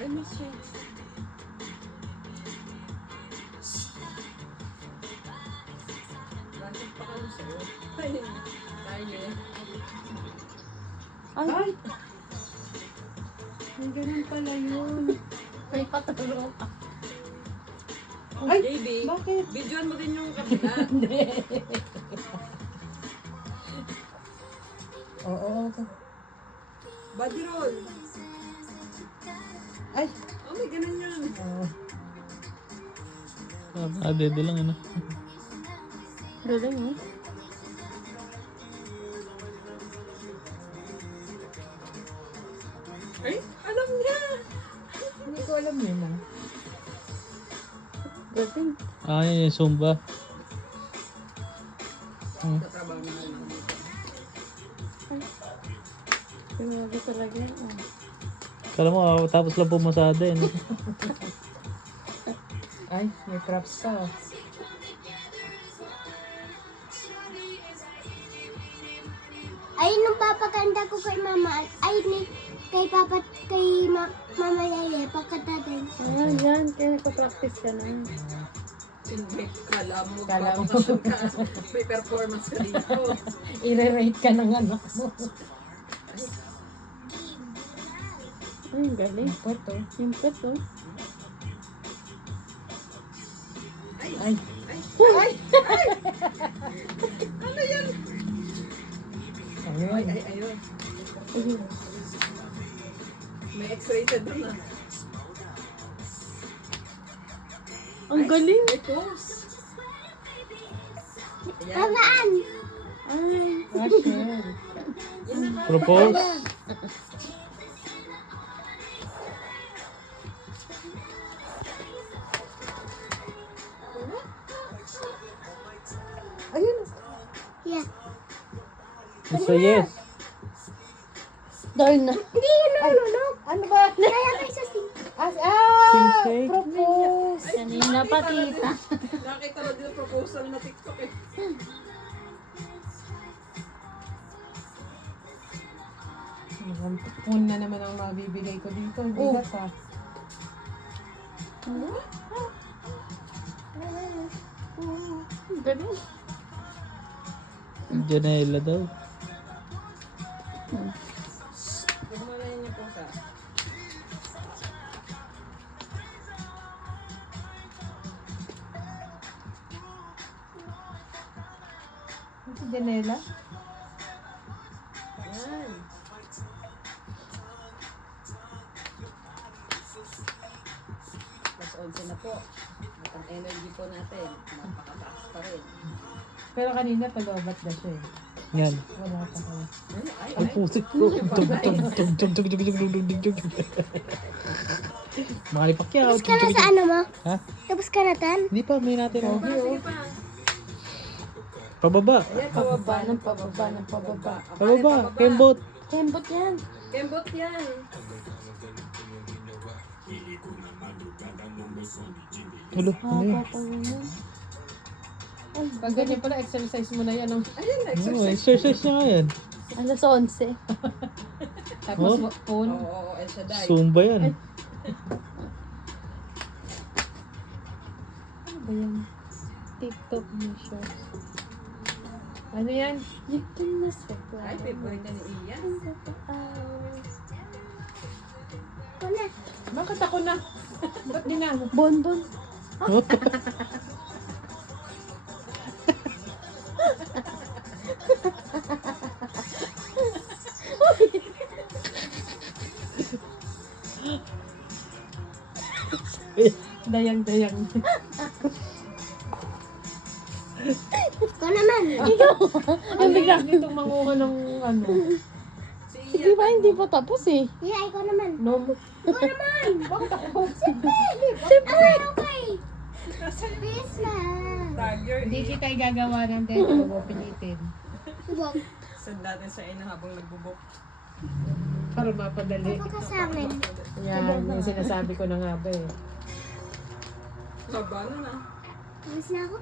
Ay, miss siya. Bakit pa kami sa'yo? Ay, tayo eh. Ay! Ay, ganun pala yun. May patulong. Ay! JB, Bakit? videoan mo din yung kabila. Oo. Body roll. Ay! Oh, may ganun yun. Dede lang ano. Galing eh. Ay, alam niya. Hindi ko alam yun ah. Galing. Yan yung Zumba. Katrabaho na rin ako dito. Grabe talaga yan. Kala mo, tapos lang pumasada eh. No? Ay, may props ka oh. Ay, nung papaganda ko kay mama, kay mama Yaya, pagkatatin. Ah, yan. Kaya nagpa-practice ka na. Hindi, kala mo, Kala mo. papakasyon ka. May performance ka dito. I-rate ka ng anak mo. Ay, galing. Pwede oh. Yung pet oh. Ay! Ay! Ay! Ano yan? Ay, Ayun. ay, ayun. Ayun. May X-rated doon ah. Ang galing. May pose. Ayan. Babaan! Ay. Rachel. Propose. Ayun. Yeah. It's a yes. Darn na. Hindi yun nalulog. Ano ba? Kaya kayo sa sing. Sing-sing. Propose. Kanina pa kita. Nakita na din ang proposal na TikTok eh. Phone na naman ang mabibigay ko dito. Bigat ah. Ang galing. Janela daw. Huwag mo na yun yung pose ah. Ano si Janela? Ayan. Plus 11 na po. At ang energy po natin, napakataas pa rin. Pero kanina palobat na siya eh. Yan. Wala pa kaya. Ay, Ang pusit ko. Mali Pacquiao. Tapos ka na sa ano mo? Ha? Tapos ka na tan? Hindi pa, may natin. Oh. Sige pa. Pababa. Ayan, Pababa ng pababa ng pababa. Pababa. Kembot. Kembot yan. Kembot yan. Ulo, ano yun? Haba pa yun. Pag ganyan pala, exercise mo na yan. Oh. Ayun, Ano, exercise. exercise na nga yan. Alas 11. Tapos Oh. phone. Oo, El Shaddai. Zumba yan. Ano ba yan? TikTok mo siya. Ano yan? You can miss it. Ay, favorite na ni Ian. Ako na. Bakit ako na? Ba't ginano? Bonbon. Dayang-dayang. Ikaw naman. Ang bigla nitong manguha ng ano. Si Sige Ian. ba, hindi pa tapos eh. Yeah, ikaw naman. No. Ikaw naman. Bakit ako? Okay, okay. Bilis na. Tiger. Hindi kita igagawa ng dito. Huwag mo pilitin. Subok. Send natin sa ina habang nagbubok. Para mapadali. Ito ka sa amin. Yan, yung sinasabi ko na nga ba eh. Haba na na. Bilis na ako.